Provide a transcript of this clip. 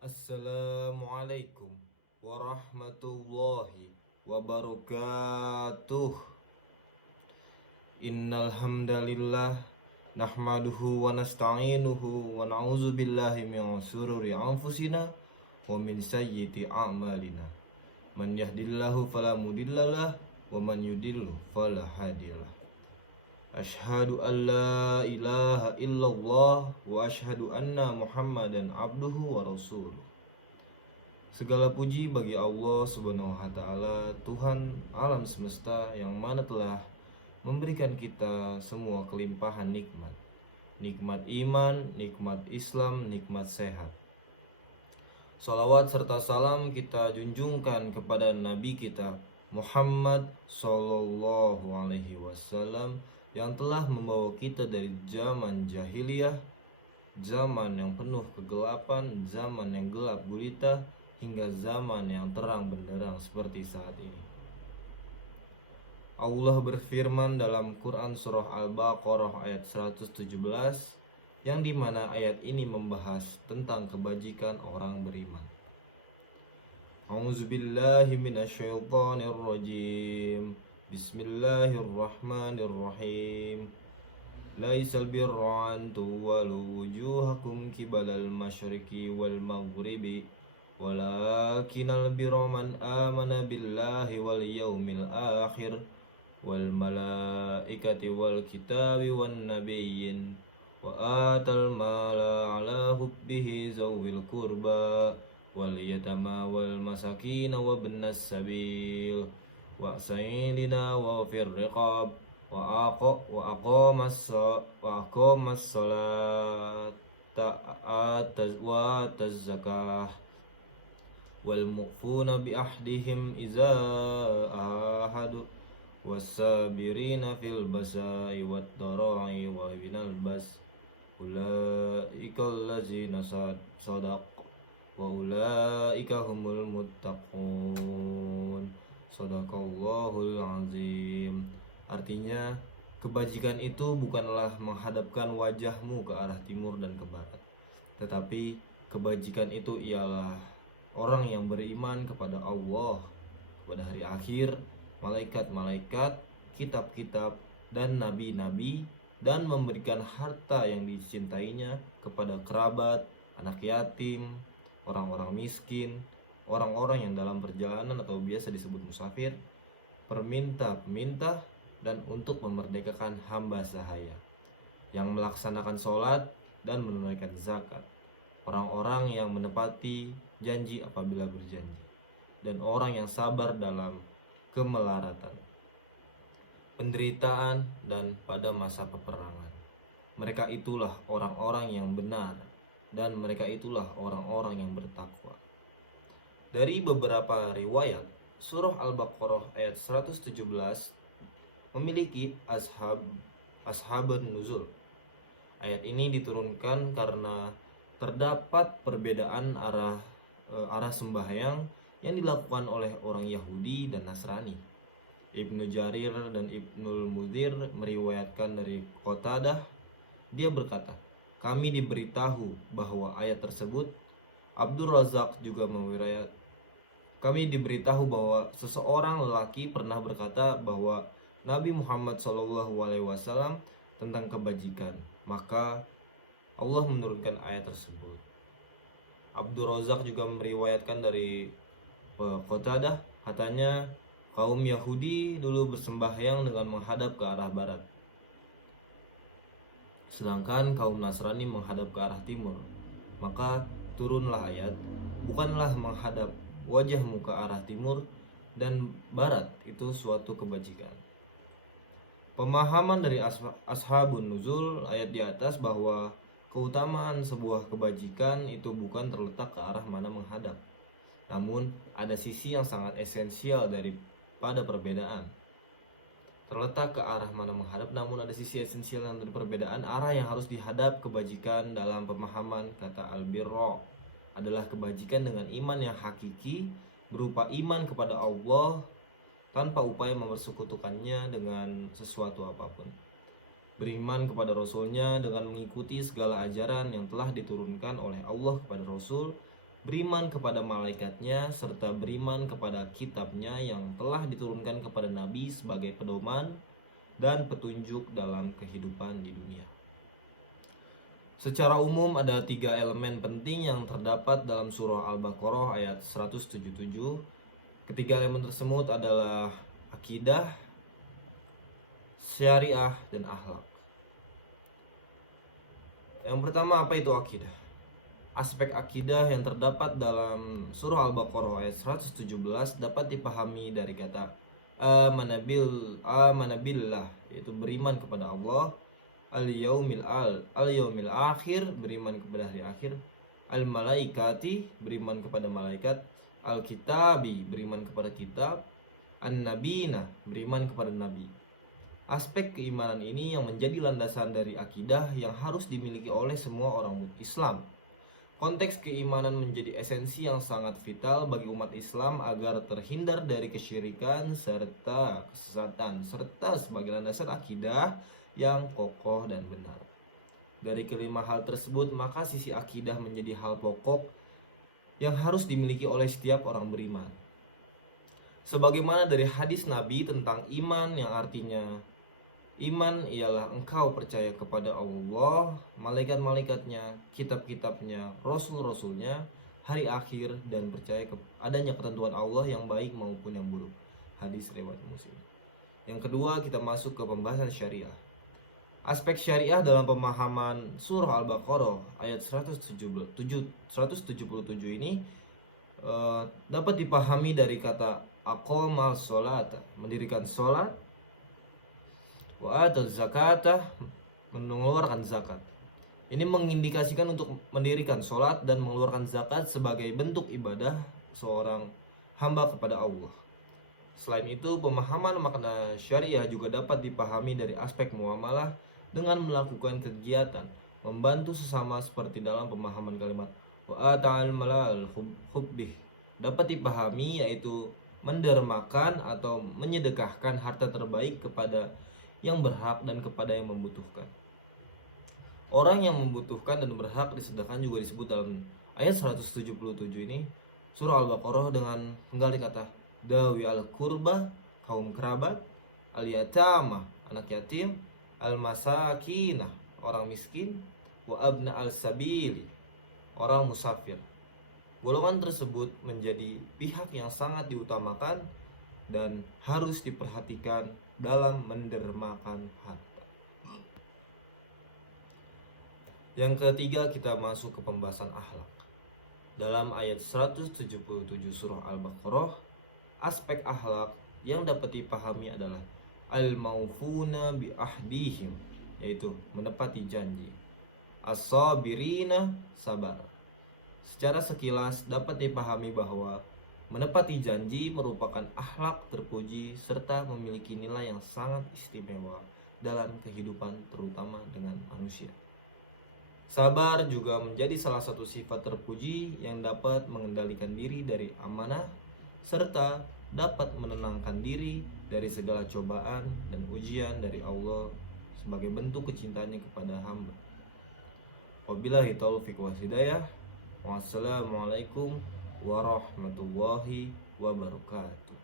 Assalamualaikum warahmatullahi wabarakatuh. Innal hamdalillah nahmaduhu wa nasta'inuhu wa na'udzu billahi min shururi anfusina wa min sayyiati a'malina. Man yahdihillahu fala mudhillalah wa man yudhilhu fala hadiyalah. Asyhadu an la ilaha illallah wa asyhadu anna Muhammadan abduhu wa rasuluh. Segala puji bagi Allah Subhanahu wa taala, Tuhan alam semesta yang mana telah memberikan kita semua kelimpahan nikmat. Nikmat iman, nikmat Islam, nikmat sehat. Salawat serta salam kita junjungkan kepada Nabi kita Muhammad Sallallahu Alaihi Wasallam yang telah membawa kita dari zaman jahiliyah, zaman yang penuh kegelapan, zaman yang gelap gulita, hingga zaman yang terang benderang seperti saat ini. Allah berfirman dalam Quran Surah Al-Baqarah ayat 117, yang dimana ayat ini membahas tentang kebajikan orang beriman. A'udzubillahi minasyaitonirrajim. Bismillahirrahmanirrahim. Laisal birra an tuwallu wujuhakum qibalal masyriqi wal maghribi walakinal birra man amana billahi wal yaumil akhir wal malaikati wal kitabi wan nabiyyin wa atal mala ala hubbihi zawil qurba wal yatama wal masakin wa ibnas sabil wa sayyidina wa fir riqab wa aqamas salata wa zakah wal mu'funa bi ahdihim iza ahadu was-sabirina fil basa'i wat dara'i wa binal bas ulaika allazina sadaq wa ulaika humul muttaqun. Shadaqallahul azim. Artinya, kebajikan itu bukanlah menghadapkan wajahmu ke arah timur dan ke barat, tetapi kebajikan itu ialah orang yang beriman kepada Allah, kepada hari akhir, malaikat-malaikat, kitab-kitab, dan nabi-nabi, dan memberikan harta yang dicintainya kepada kerabat, anak yatim, orang-orang miskin, orang-orang yang dalam perjalanan atau biasa disebut musafir, peminta-peminta, dan untuk memerdekakan hamba sahaya yang melaksanakan sholat dan menunaikan zakat, orang-orang yang menepati janji apabila berjanji, dan orang yang sabar dalam kemelaratan, penderitaan, dan pada masa peperangan. Mereka itulah orang-orang yang benar, dan mereka itulah orang-orang yang bertakwa. Dari beberapa riwayat, surah Al-Baqarah ayat 117 memiliki ashabun nuzul. Ayat ini diturunkan karena terdapat perbedaan arah sembahyang yang dilakukan oleh orang Yahudi dan Nasrani. Ibnu Jarir dan Ibnul Mudhir meriwayatkan dari Qatadah, dia berkata, kami diberitahu bahwa ayat tersebut. Abdul Razak juga kami diberitahu bahwa seseorang lelaki pernah berkata bahwa Nabi Muhammad SAW tentang kebajikan, maka Allah menurunkan ayat tersebut. Abdul Razak juga meriwayatkan dari Qatadah, katanya kaum Yahudi dulu bersembahyang dengan menghadap ke arah barat, sedangkan kaum Nasrani menghadap ke arah timur. Maka turunlah ayat, bukanlah menghadap wajahmu ke arah timur dan barat itu suatu kebajikan. Pemahaman dari ashabun nuzul ayat di atas bahwa keutamaan sebuah kebajikan itu bukan terletak ke arah mana menghadap, namun ada sisi yang sangat esensial daripada perbedaan. Terletak ke arah mana menghadap, namun ada sisi esensial yang dari perbedaan arah yang harus dihadap. Kebajikan dalam pemahaman kata al-birra adalah kebajikan dengan iman yang hakiki, berupa iman kepada Allah tanpa upaya mempersekutukannya dengan sesuatu apapun. Beriman kepada Rasulnya dengan mengikuti segala ajaran yang telah diturunkan oleh Allah kepada Rasul, beriman kepada malaikatnya, serta beriman kepada kitabnya yang telah diturunkan kepada Nabi sebagai pedoman dan petunjuk dalam kehidupan di dunia. Secara umum ada 3 elemen penting yang terdapat dalam surah Al-Baqarah ayat 177. Ketiga elemen tersebut adalah akidah, syariah, dan akhlak. Yang pertama, apa itu akidah? Aspek akidah yang terdapat dalam surah Al-Baqarah ayat 117 dapat dipahami dari kata amanabillah, yaitu beriman kepada Allah, al-yaumil akhir, beriman kepada hari akhir, al-malaikati, beriman kepada malaikat, al-kitabi, beriman kepada kitab, an-nabina, beriman kepada nabi. Aspek keimanan ini yang menjadi landasan dari akidah yang harus dimiliki oleh semua orang Islam. Konteks keimanan menjadi esensi yang sangat vital bagi umat Islam agar terhindar dari kesyirikan serta kesesatan, serta sebagai landasan akidah yang kokoh dan benar. Dari kelima hal tersebut, maka sisi akidah menjadi hal pokok yang harus dimiliki oleh setiap orang beriman. Sebagaimana dari hadis Nabi tentang iman, yang artinya iman ialah engkau percaya kepada Allah, malaikat-malaikatnya, kitab-kitabnya, rasul-rasulnya, hari akhir, dan percaya adanya ketentuan Allah yang baik maupun yang buruk. Hadis riwayat Muslim. Yang kedua, kita masuk ke pembahasan syariah. Aspek syariah dalam pemahaman surah Al-Baqarah ayat 177 ini dapat dipahami dari kata aqamal sholata, mendirikan sholat, wa ataz zakata, mengeluarkan zakat. Ini mengindikasikan untuk mendirikan sholat dan mengeluarkan zakat sebagai bentuk ibadah seorang hamba kepada Allah. Selain itu, pemahaman makna syariah juga dapat dipahami dari aspek muamalah dengan melakukan kegiatan membantu sesama seperti dalam pemahaman kalimat wa ata'al malal hubbih. Dapat dipahami yaitu mendermakan atau menyedekahkan harta terbaik kepada yang berhak dan kepada yang membutuhkan. Orang yang membutuhkan dan berhak disedekahkan juga disebut dalam ayat 177 ini surah Al-Baqarah dengan penggali kata dawi al-kurba, kaum kerabat, al-yatama, anak yatim, al-masakinah, orang miskin, wa abna al-sabili, orang musafir. Golongan tersebut menjadi pihak yang sangat diutamakan dan harus diperhatikan dalam mendermakan harta. Yang ketiga, kita masuk ke pembahasan akhlak. Dalam ayat 177 surah Al-Baqarah, aspek akhlak yang dapat dipahami adalah al-maufuna bi ahdihim, yaitu menepati janji, as-sabirina, sabar. Secara sekilas dapat dipahami bahwa menepati janji merupakan akhlak terpuji serta memiliki nilai yang sangat istimewa dalam kehidupan terutama dengan manusia. Sabar juga menjadi salah satu sifat terpuji yang dapat mengendalikan diri dari amanah serta dapat menenangkan diri dari segala cobaan dan ujian dari Allah sebagai bentuk kecintaannya kepada hamba. Wabillahi taufiq wal hidayah. Wassalamualaikum warahmatullahi wabarakatuh.